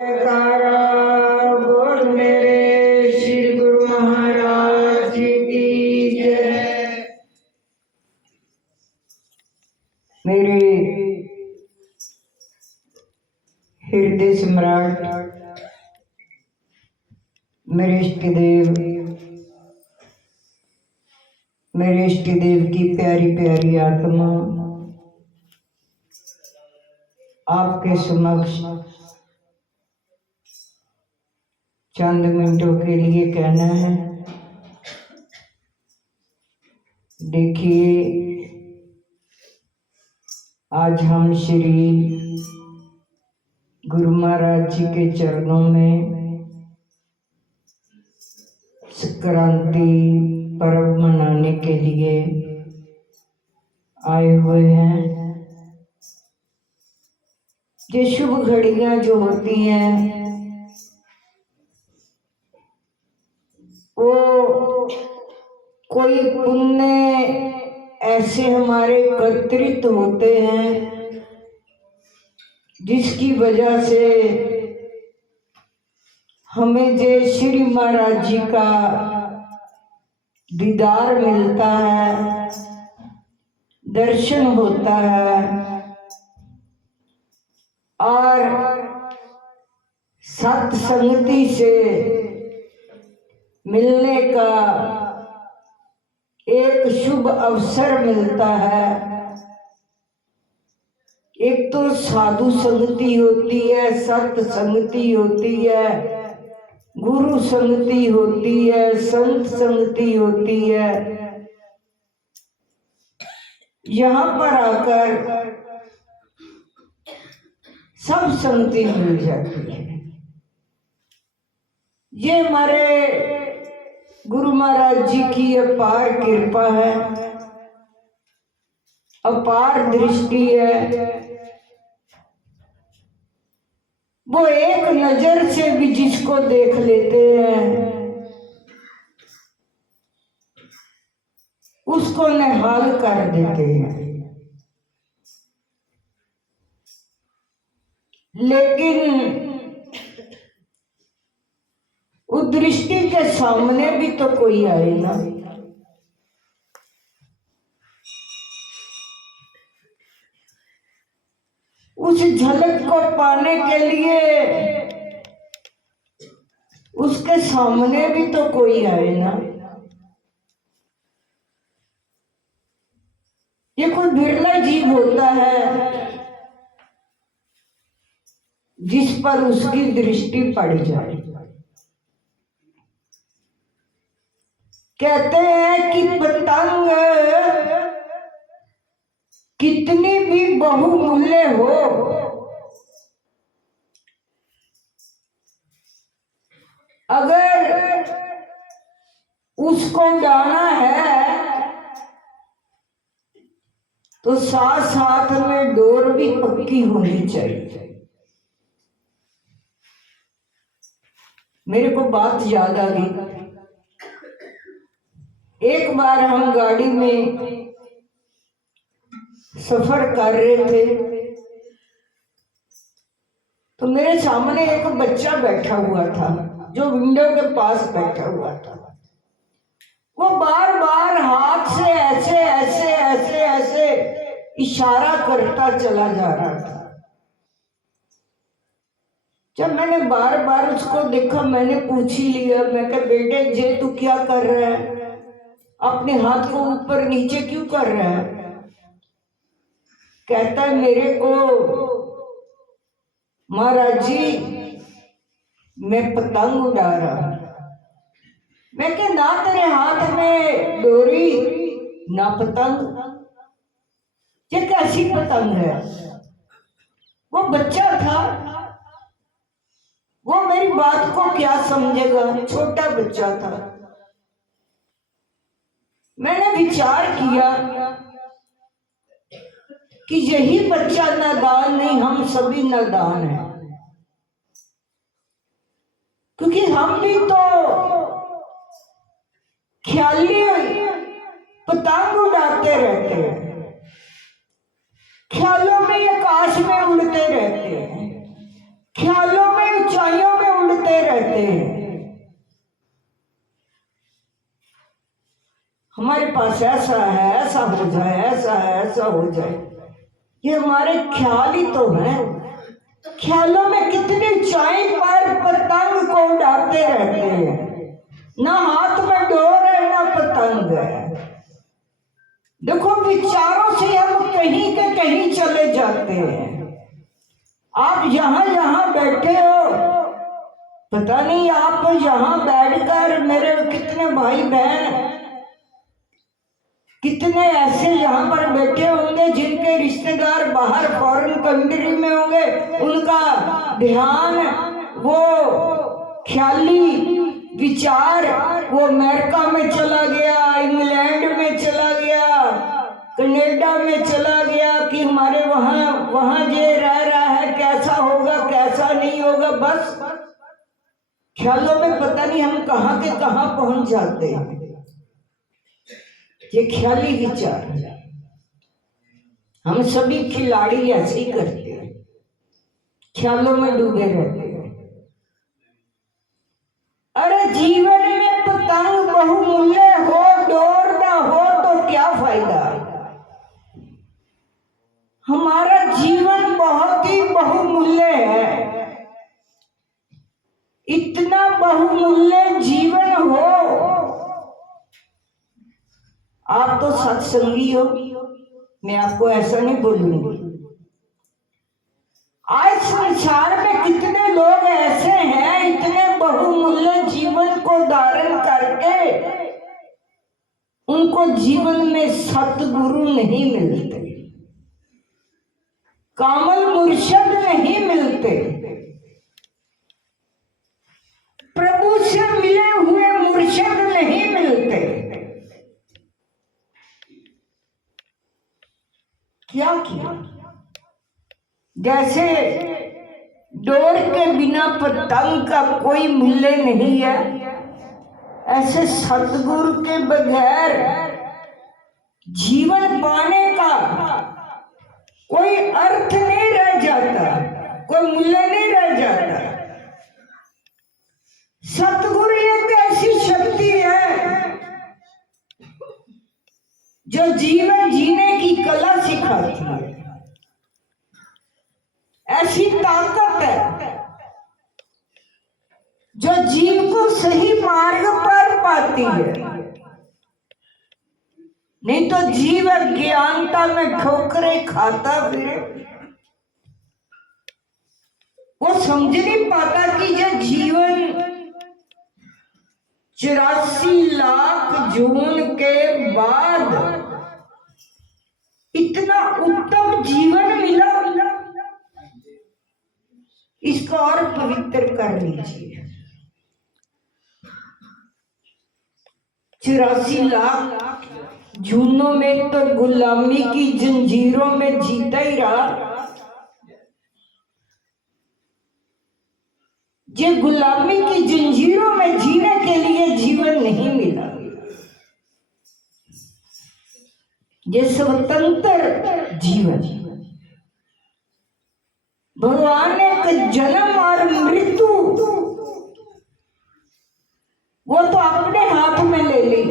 जयकारा बोल मेरे श्री गुरु महाराज की जय। मेरे हृदय सम्राट, मेरे इष्ट देव, मेरे इष्ट देव की प्यारी प्यारी आत्मा आपके समक्ष चंद मिनटों के लिए कहना है। देखिए, आज हम श्री गुरु महाराज जी के चरणों में संक्रांति पर्व मनाने के लिए आए हुए हैं। ये शुभ घड़ियां जो होती हैं वो कोई पुण्य ऐसे हमारे एकत्रित होते हैं जिसकी वजह से हमें जय श्री महाराज जी का दीदार मिलता है, दर्शन होता है और सत्संगति से मिलने का एक शुभ अवसर मिलता है। एक तो साधु संगति होती है, सत्य संगति होती है, गुरु संगति होती है, संत संगति होती है। यहाँ पर आकर सब संगति मिल जाती है। ये हमारे गुरु महाराज जी की अपार कृपा है, अपार दृष्टि है। वो एक नजर से भी जिसको देख लेते हैं उसको निहाल कर देते हैं। लेकिन उस दृष्टि के सामने भी तो कोई आए ना। उस झलक को पाने के लिए उसके सामने भी तो कोई आए ना। ये कोई बिरला जीव होता है जिस पर उसकी दृष्टि पड़ जाए। कहते हैं कि पतंग कितनी भी बहुमूल्य हो, अगर उसको उड़ाना है तो साथ साथ में डोर भी पक्की होनी चाहिए। मेरे को बात याद आ गई। एक बार हम गाड़ी में सफर कर रहे थे तो मेरे सामने एक बच्चा बैठा हुआ था जो विंडो के पास बैठा हुआ था। वो बार बार हाथ से ऐसे ऐसे ऐसे ऐसे इशारा करता चला जा रहा था। जब मैंने बार बार उसको देखा, मैंने पूछ ही लिया, मैं कहा बेटे जे तू क्या कर रहा है, अपने हाथ को ऊपर नीचे क्यों कर रहा है? कहता है मेरे को महाराज जी मैं पतंग उड़ा रहा। मैं क्या, ना तेरे हाथ में डोरी ना पतंग, ये कैसी पतंग है? वो बच्चा था, वो मेरी बात को क्या समझेगा, छोटा बच्चा था। मैंने विचार किया कि यही बच्चा नादान नहीं, हम सभी नादान हैं। क्योंकि हम भी तो ख्याली पतंग उड़ाते रहते हैं, ख्यालों में आकाश में उड़ते रहते हैं, ख्यालों में हमारे पास ऐसा है, ऐसा हो जाए, ऐसा है, ऐसा हो जाए। ये हमारे ख्याल ही तो हैं। ख्यालों में कितनी ऊंचाई पर पतंग को उड़ाते रहते हैं। ना हाथ में डोर है, ना पतंग है। देखो, विचारों से हम कहीं के कहीं चले जाते हैं। आप यहाँ यहाँ बैठे हो, पता नहीं आप यहाँ बैठकर, मेरे कितने भाई बहन, कितने ऐसे यहाँ पर बैठे होंगे जिनके रिश्तेदार बाहर फॉरेन कंट्री में होंगे। उनका ध्यान, वो ख्याली विचार, वो अमेरिका में चला गया, इंग्लैंड में चला गया, कनाडा में चला गया कि हमारे वहां ये रह रहा है, कैसा होगा, कैसा नहीं होगा। बस ख्यालों में पता नहीं हम कहाँ के कहाँ पहुंच जाते हैं। ये ख्याली विचार, हम सभी खिलाड़ी ऐसे ही करते हैं, ख्यालों में डूबे रहते हैं। अरे जीवन में पतंग बहुमूल्य हो, डोर ना हो तो क्या फायदा। हमारा जीवन बहुत ही बहुमूल्य है। इतना बहुमूल्य जीवन हो, आप तो सत्संगी हो, मैं आपको ऐसा नहीं बोलूंगी। आज संसार में कितने लोग ऐसे हैं, इतने बहुमूल्य जीवन को धारण करके उनको जीवन में सतगुरु नहीं मिलते, कामल मुर्शद नहीं मिलते, प्रभु से मिले हुए मुर्शद नहीं मिलते। क्या किया? जैसे डोर के बिना पतंग का कोई मूल्य नहीं है, ऐसे सतगुरु के बगैर जीवन पाने का कोई अर्थ नहीं रह जाता, कोई मूल्य नहीं रह जाता। सतगुरु एक ऐसी शक्ति है जो जीवन जीने की कला सिखाती है। ऐसी ताकत है जो जीव को सही मार्ग पर पाती है। नहीं तो जीव अज्ञानता में ठोकरें खाता फिरे, वो समझ नहीं पाता कि ये जीवन 84 लाख जून के बाद इतना उत्तम जीवन मिला, इसको और पवित्र कर लीजिए। 84 लाख जूनों में तो गुलामी की जंजीरों में जीता ही रहा। ये गुलामी की जंजीरों में जीने के लिए जीवन नहीं मिला। ये स्वतंत्र जीवन, भगवान ने जन्म और मृत्यु वो तो अपने हाथ में ले ली।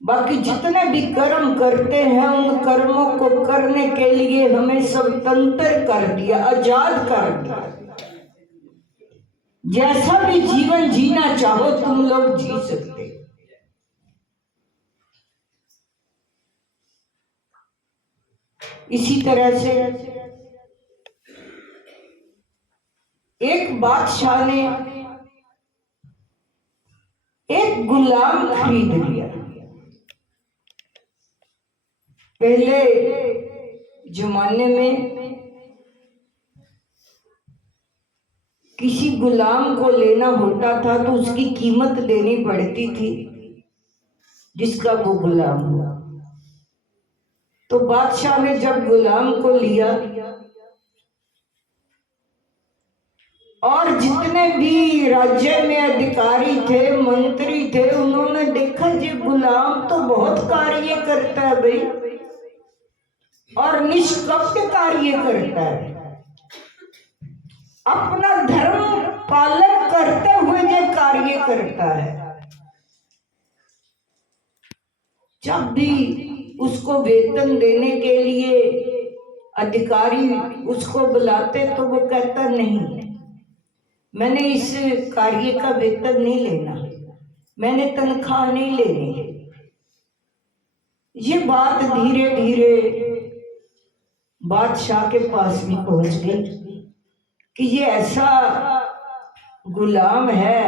बाकी जितने भी कर्म करते हैं, उन कर्मों को करने के लिए हमें स्वतंत्र कर दिया, आजाद कर दिया। जैसा भी जीवन जीना चाहो तुम लोग जी सकते। इसी तरह से एक बादशाह ने एक गुलाम खरीद लिया। पहले जमाने में किसी गुलाम को लेना होता था तो उसकी कीमत देनी पड़ती थी, जिसका वो गुलाम हुआ। तो बादशाह ने जब गुलाम को लिया और जितने भी राज्य में अधिकारी थे, मंत्री थे, उन्होंने देखा ये गुलाम तो बहुत कार्य करता है भाई, और निष्कपट कार्य करता है, अपना धर्म पालन करते हुए ये कार्य करता है। जब भी उसको वेतन देने के लिए अधिकारी उसको बुलाते तो वो कहता नहीं, मैंने इस कार्य का वेतन नहीं लेना, मैंने तनख्वाह नहीं लेनी। ये बात धीरे धीरे बादशाह के पास भी पहुंच गई कि ये ऐसा गुलाम है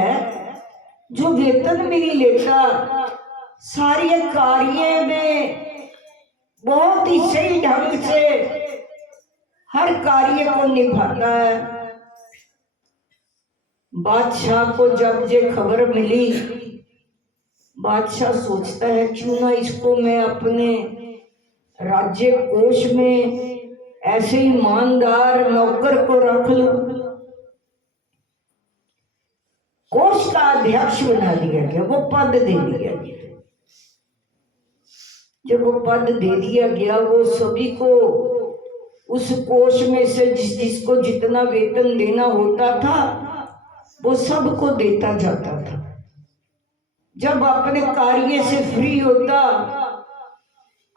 जो वेतन भी नहीं लेता, सारे कार्य में बहुत ही सही ढंग से हर कार्य को निभाता है। बादशाह को जब ये खबर मिली, बादशाह सोचता है क्यों ना इसको मैं अपने राज्य कोष में ऐसे ईमानदार नौकर को रख लूं। कोष का अध्यक्ष बना दिया गया, वो पद दे दिया गया। जब वो पद दे दिया गया, वो सभी को उस कोष में से जिसको जितना वेतन देना होता था वो सबको देता जाता था। जब अपने कार्य से फ्री होता,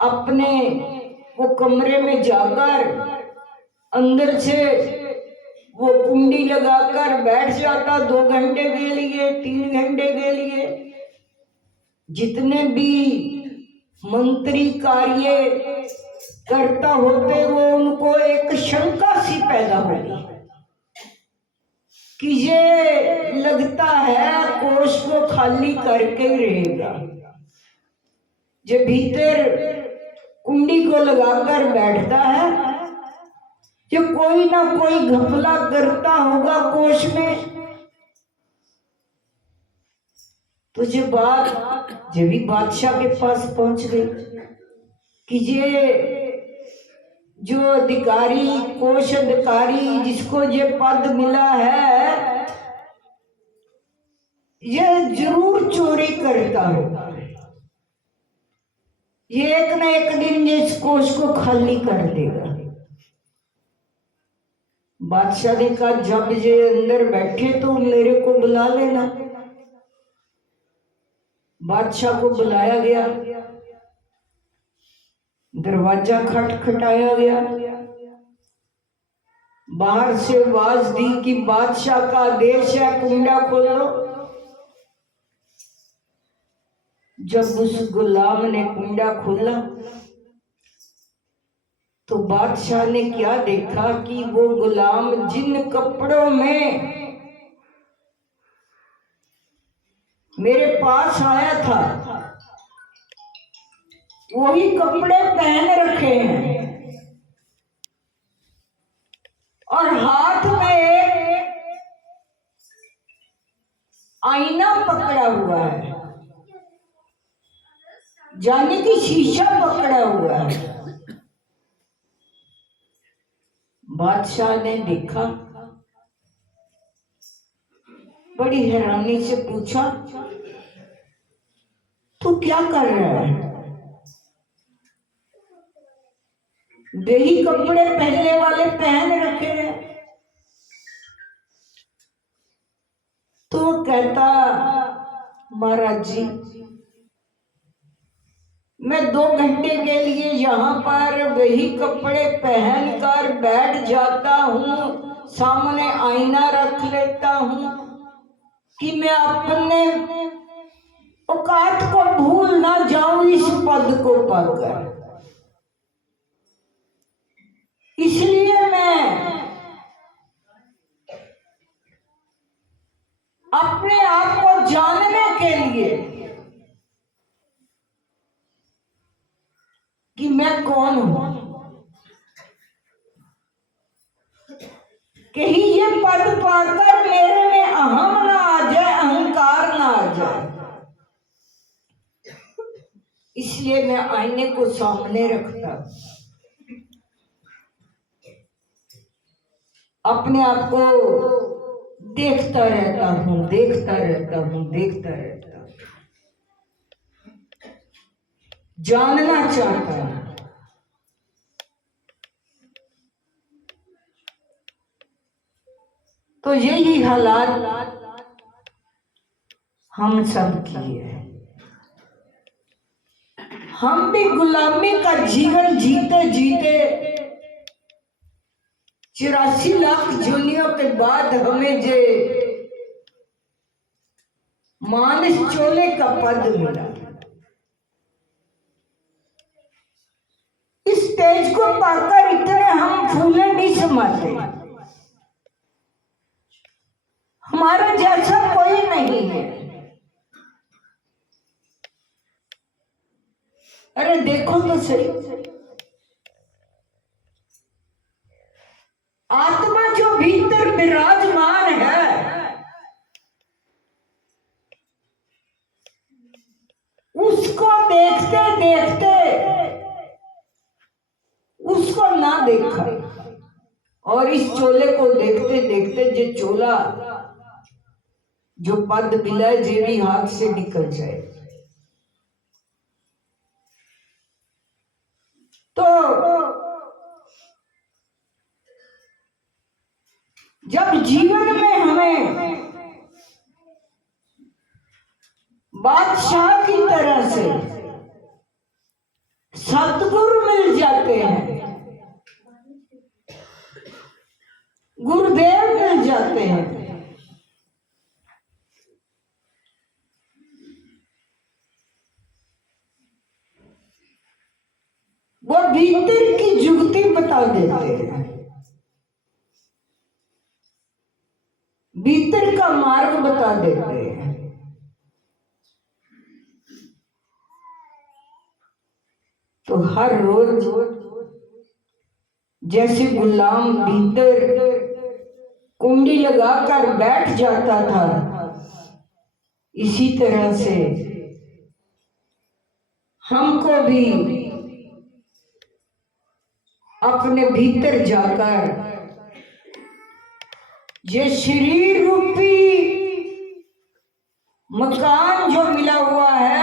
अपने वो कमरे में जाकर अंदर से वो कुंडी लगाकर बैठ जाता 2 घंटे के लिए, 3 घंटे के लिए। जितने भी मंत्री कार्य करता होते वो उनको एक शंका सी पैदा होगी कि ये लगता है कोष को खाली करके ही रहेगा। जो भीतर कुंडी को लगाकर बैठता है, जो कोई ना कोई घपला करता होगा कोष में। तो ये बात जब भी बादशाह के पास पहुंच गई कि ये जो अधिकारी, कोष अधिकारी जिसको ये पद मिला है, ये जरूर चोरी करता होगा। ये एक न एक दिन ये इस कोष को खाली कर देगा। बादशाह ने कहा जब ये अंदर बैठे तो मेरे को बुला लेना। बादशाह को बुलाया गया, दरवाजा खटखटाया गया, बाहर से आवाज दी कि बादशाह का आदेश है, कुंडा खोलो। जब उस गुलाम ने कुंडा खोला तो बादशाह ने क्या देखा कि वो गुलाम जिन कपड़ों में मेरे पास आया था वही कपड़े पहन रखे हैं और हाथ में एक आईना पकड़ा हुआ है, यानी कि शीशा पकड़ा हुआ है। बादशाह ने देखा, बड़ी हैरानी से पूछा तू क्या कर रहा है? वही कपड़े पहले वाले पहन रखे हैं। तो कहता महाराज जी मैं 2 घंटे के लिए यहाँ पर वही कपड़े पहनकर बैठ जाता हूँ, सामने आईना रख लेता हूँ कि मैं अपने औकात को भूल ना जाऊं इस पद को पाकर। इसलिए मैं अपने आप को जानने के लिए कि मैं कौन हूं, कहीं ये पद पाकर मेरे में अहम ना आ जाए, अहंकार ना आ जाए, इसलिए मैं आईने को सामने रखता, अपने आप को देखता रहता हूं, देखता रहता हूं, देखता रहता हूं, जानना चाहता हूं। तो यही हालात हम सब की है। हम भी गुलामी का जीवन जीते जीते 84 लाख जोनियों के बाद हमें जे मानस चोले का पद मिला। इस तेज को पाकर इतने हम फूले नहीं समाते। हमारा जैसा कोई नहीं है। अरे देखो तो सही, आत्मा जो भीतर विराजमान है उसको देखते देखते उसको ना देखा, और इस चोले को देखते देखते जो चोला जो पद मिला है जे भी हाथ से निकल जाए। तो जब जीवन में हमें बादशाह की तरह से सतगुरु मिल जाते हैं, गुरुदेव मिल जाते हैं, वो भीतर की जुगती बता देते हैं, भीतर का मार्ग बता देते हैं। तो हर रोज जैसे गुलाम भीतर कुंडी लगाकर बैठ जाता था, इसी तरह से हमको भी अपने भीतर जाकर ये शरीर रूपी मकान जो मिला हुआ है,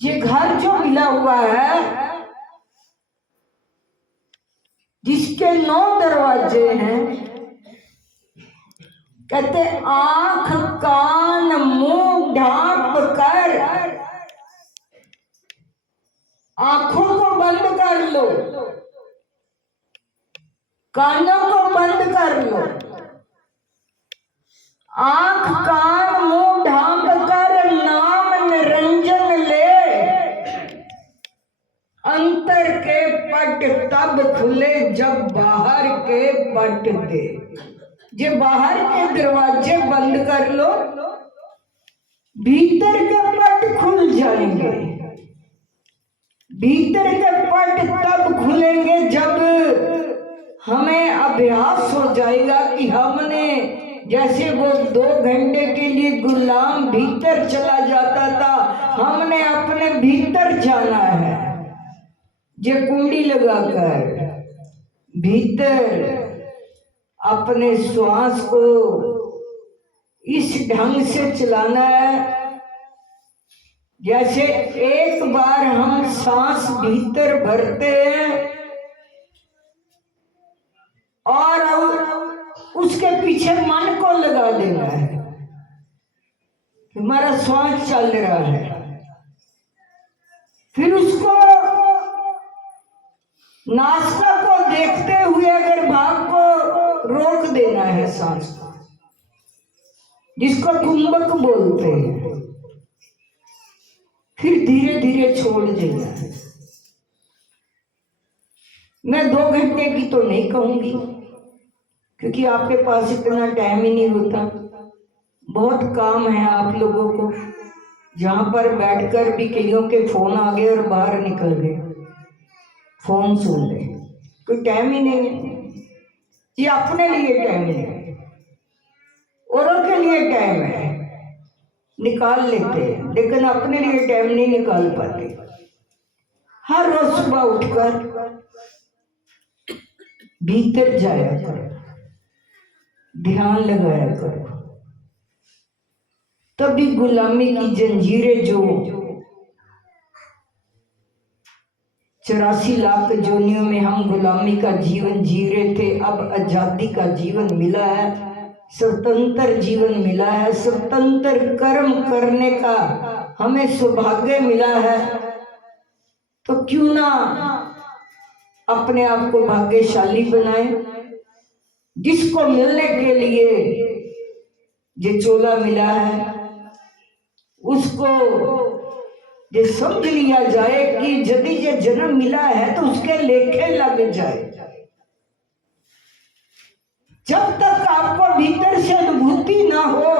ये घर जो मिला हुआ है, जिसके 9 दरवाजे हैं, कहते आंख कान मुंह ढांप कर आंखों को बंद कर लो, कानों को बंद कर लो, आंख कान मुंह ढांप कर नाम निरंजन ले, अंतर के पट तब खुले जब बाहर के पट दे। जे बाहर के दरवाजे बंद कर लो, भीतर के पट खुल जाएंगे। भीतर के पट तब खुलेंगे जब हमें अभ्यास हो जाएगा कि हमने, जैसे वो 2 घंटे के लिए गुलाम भीतर चला जाता था, हमने अपने भीतर जाना है। जे कुंडी लगाकर भीतर अपने श्वास को इस ढंग से चलाना है, जैसे एक बार हम सांस भीतर भरते हैं और उसके पीछे मन को लगा देना है, हमारा श्वास चल रहा है। फिर उसको नाश्ता को देखते हुए अगर भाग को रोक देना है सांस को, जिसको कुंभक बोलते हैं, फिर धीरे धीरे छोड़ देना है। मैं 2 घंटे की तो नहीं कहूंगी, क्योंकि आपके पास इतना टाइम ही नहीं होता। बहुत काम है आप लोगों को, जहां पर बैठकर भी कईयों के फोन आ गए और बाहर निकल गए, फोन सुन ले, कोई टाइम ही नहीं है। ये अपने लिए टाइम नहीं है, औरों के लिए टाइम है, निकाल लेते हैं, लेकिन अपने लिए टाइम नहीं निकाल पाते। हर रोज सुबह उठकर भीतर जाया करो, ध्यान लगाया करो, तभी गुलामी की जंजीरें जो 84 लाख जोनियों में हम गुलामी का जीवन जी रहे थे, अब आजादी का जीवन मिला है, स्वतंत्र जीवन मिला है, स्वतंत्र कर्म करने का हमें सौभाग्य मिला है तो क्यों ना अपने आप को भाग्यशाली बनाए। जिसको मिलने के लिए ये चोला मिला है उसको ये समझ लिया जाए कि यदि ये जन्म मिला है तो उसके लेखे लग जाए। जब तक आपको भीतर से अनुभूति ना हो,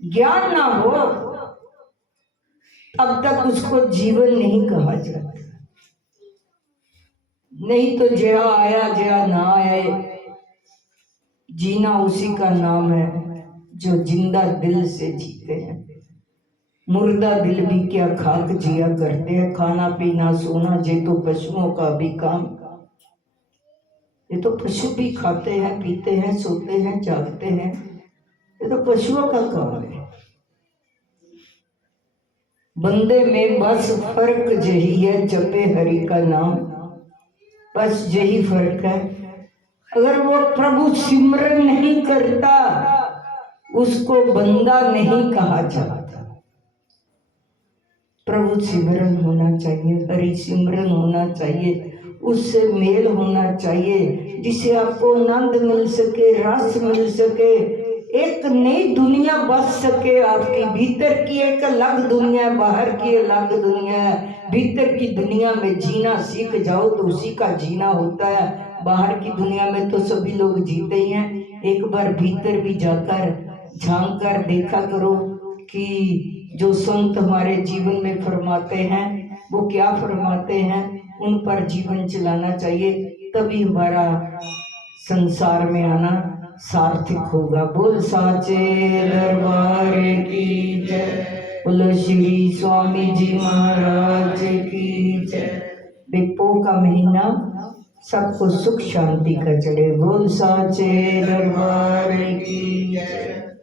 ज्ञान ना हो, तब तक उसको जीवन नहीं कहा जाता। नहीं तो जया आया जया ना आए, जीना उसी का नाम है जो जिंदा दिल से जीते हैं। मुर्दा दिल भी क्या खाक जिया करते हैं, खाना पीना सोना ये तो पशुओं का भी काम। ये तो पशु भी खाते हैं, पीते हैं, सोते हैं, जागते हैं, ये तो पशुओं का काम है। बंदे में बस फर्क यही है, जपे हरि का नाम, बस यही फर्क है। अगर वो प्रभु सिमरन नहीं करता उसको बंदा नहीं कहा जाता। प्रभु सिमरन होना चाहिए, हरि सिमरन होना चाहिए, उससे मेल होना चाहिए जिससे आपको आनंद मिल सके, रस मिल सके, एक नई दुनिया बस सके। आपकी भीतर की एक अलग दुनिया, बाहर की अलग दुनिया है। भीतर की दुनिया में जीना सीख जाओ तो उसी का जीना होता है। बाहर की दुनिया में तो सभी लोग जीते ही हैं। एक बार भीतर भी जाकर झांक कर देखा करो कि जो संत हमारे जीवन में फरमाते हैं वो क्या फरमाते हैं, उन पर जीवन चलाना चाहिए, तभी हमारा संसार में आना सार्थक होगा। बोल साचे दरबार की जय, बोलो श्री स्वामी जी महाराज की जय। बेपो का महीना सबको सुख शांति का चढ़े। बोल साचे दरबार की जय।